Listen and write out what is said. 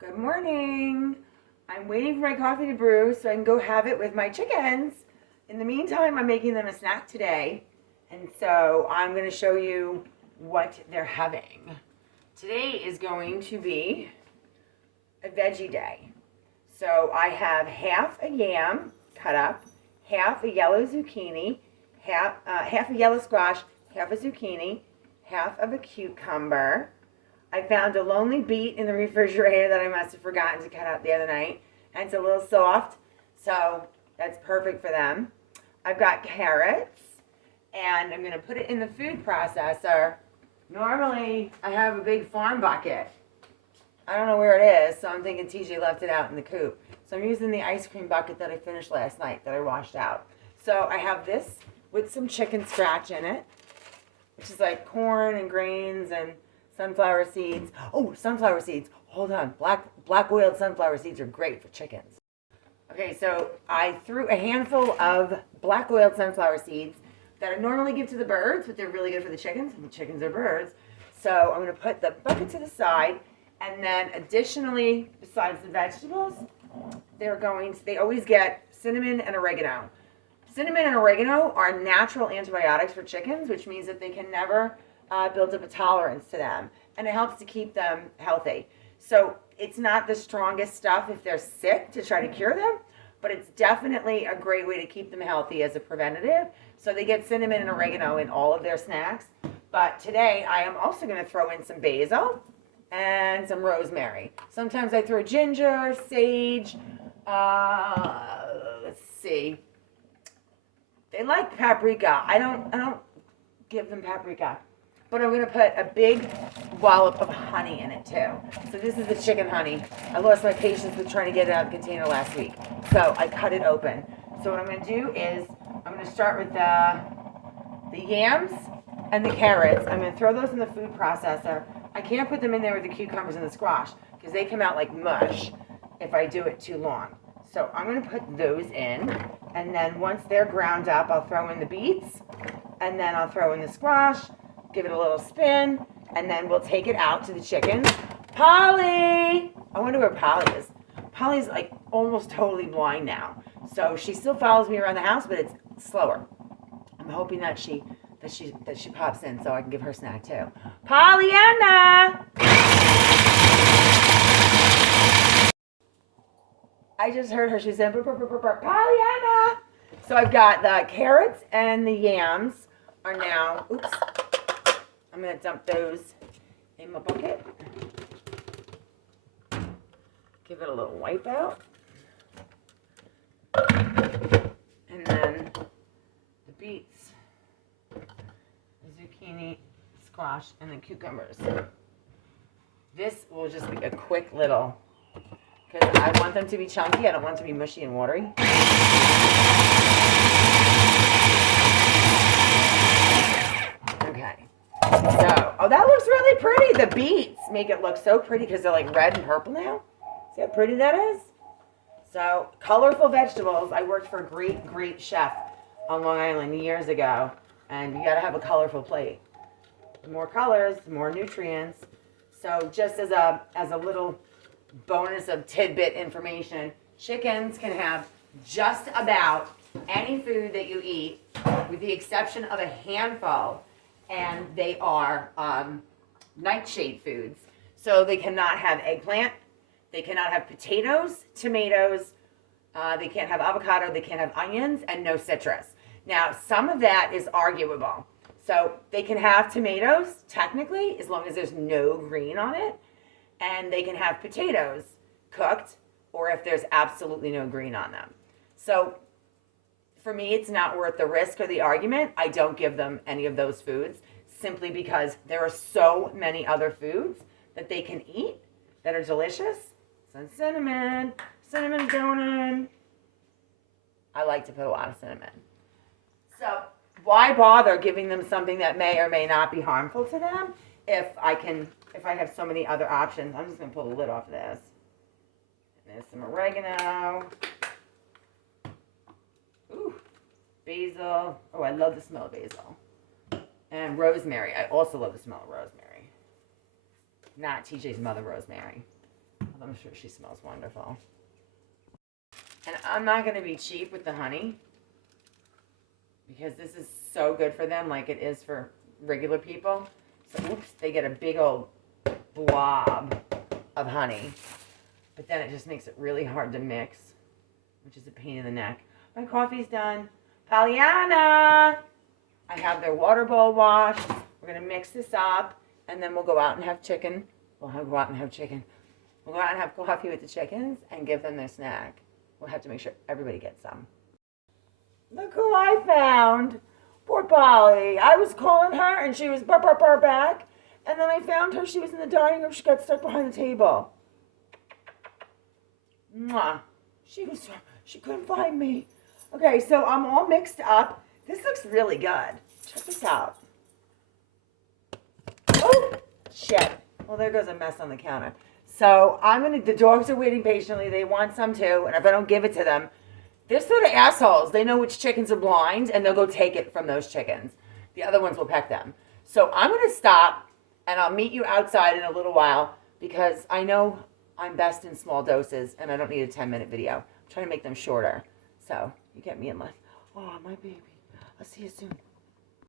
Good morning. I'm waiting for my coffee to brew so I can go have it with my chickens. In the meantime, I'm making them a snack today. And so I'm going to show you what they're having. Today is going to be a veggie day. So I have half a yam cut up, half a yellow zucchini, half a yellow squash, half a zucchini, half of a cucumber. I found a lonely beet in the refrigerator that I must have forgotten to cut out the other night. And it's a little soft, so that's perfect for them. I've got carrots, and I'm going to put it in the food processor. Normally, I have a big farm bucket. I don't know where it is, so I'm thinking TJ left it out in the coop. So I'm using the ice cream bucket that I finished last night that I washed out. So I have this with some chicken scratch in it, which is like corn and grains and sunflower seeds. Oh, sunflower seeds. Hold on. Black oiled sunflower seeds are great for chickens. Okay, so I threw a handful of black oiled sunflower seeds that I normally give to the birds, but they're really good for the chickens, and the chickens are birds. So I'm going to put the bucket to the side, and then additionally, besides the vegetables, they always get cinnamon and oregano. Cinnamon and oregano are natural antibiotics for chickens, which means that they can never build up a tolerance to them, and it helps to keep them healthy. So it's not the strongest stuff if they're sick to try to cure them, but it's definitely a great way to keep them healthy as a preventative. So they get cinnamon and oregano in all of their snacks. But today I am also going to throw in some basil and some rosemary. Sometimes I throw ginger, sage, let's see. They like paprika. I don't give them paprika. But I'm going to put a big wallop of honey in it too. So this is the chicken honey. I lost my patience with trying to get it out of the container last week. So I cut it open. So what I'm going to do is I'm going to start with the yams and the carrots. I'm going to throw those in the food processor. I can't put them in there with the cucumbers and the squash because they come out like mush if I do it too long. So I'm going to put those in. And then once they're ground up, I'll throw in the beets. And then I'll throw in the squash. Give it a little spin, and then we'll take it out to the chickens. Polly! I wonder where Polly is. Polly's like almost totally blind now. So she still follows me around the house, but it's slower. I'm hoping that she pops in so I can give her a snack too. Pollyanna! I just heard her. She said, Pollyanna! So I've got the carrots and the yams are now, oops. I'm going to dump those in my bucket. Give it a little wipe out. And then the beets, the zucchini, squash, and the cucumbers. This will just be a quick little, because I want them to be chunky. I don't want them to be mushy and watery. So, oh, that looks really pretty. The beets make it look so pretty because they're like red and purple now. See how pretty that is? So, colorful vegetables. I worked for a great chef on Long Island years ago, and you got to have a colorful plate. The more colors, the more nutrients. So, just as a little bonus of tidbit information, chickens can have just about any food that you eat, with the exception of a handful. And they are nightshade foods. So they cannot have eggplant, they cannot have potatoes, tomatoes, they can't have avocado, they can't have onions, and no citrus. Now, some of that is arguable. So they can have tomatoes, technically, as long as there's no green on it. And they can have potatoes cooked, or if there's absolutely no green on them. So for me, it's not worth the risk or the argument. I don't give them any of those foods simply because there are so many other foods that they can eat that are delicious. Some cinnamon going in. I like to put a lot of cinnamon. So why bother giving them something that may or may not be harmful to them if I have so many other options? I'm just going to pull the lid off of this. There's some oregano. Ooh, basil. Oh, I love the smell of basil. And rosemary. I also love the smell of rosemary. Not TJ's mother rosemary. I'm sure she smells wonderful. And I'm not going to be cheap with the honey because this is so good for them like it is for regular people. So, oops, they get a big old blob of honey. But then it just makes it really hard to mix, which is a pain in the neck. My coffee's done. Pollyanna! I have their water bowl washed. We're going to mix this up, and then we'll go out and have chicken. We'll go out and have chicken. We'll go out and have coffee with the chickens and give them their snack. We'll have to make sure everybody gets some. Look who I found. Poor Polly. I was calling her, and she was burr, burr, burr back. And then I found her. She was in the dining room. She got stuck behind the table. Mwah. She couldn't find me. Okay, so I'm all mixed up. This looks really good. Check this out. Oh, shit. Well, there goes a mess on the counter. So the dogs are waiting patiently. They want some too. And if I don't give it to them, they're sort of assholes. They know which chickens are blind and they'll go take it from those chickens. The other ones will peck them. So I'm going to stop and I'll meet you outside in a little while because I know I'm best in small doses and I don't need a 10-minute video. I'm trying to make them shorter. So you get me in line. Oh, my baby. I'll see you soon.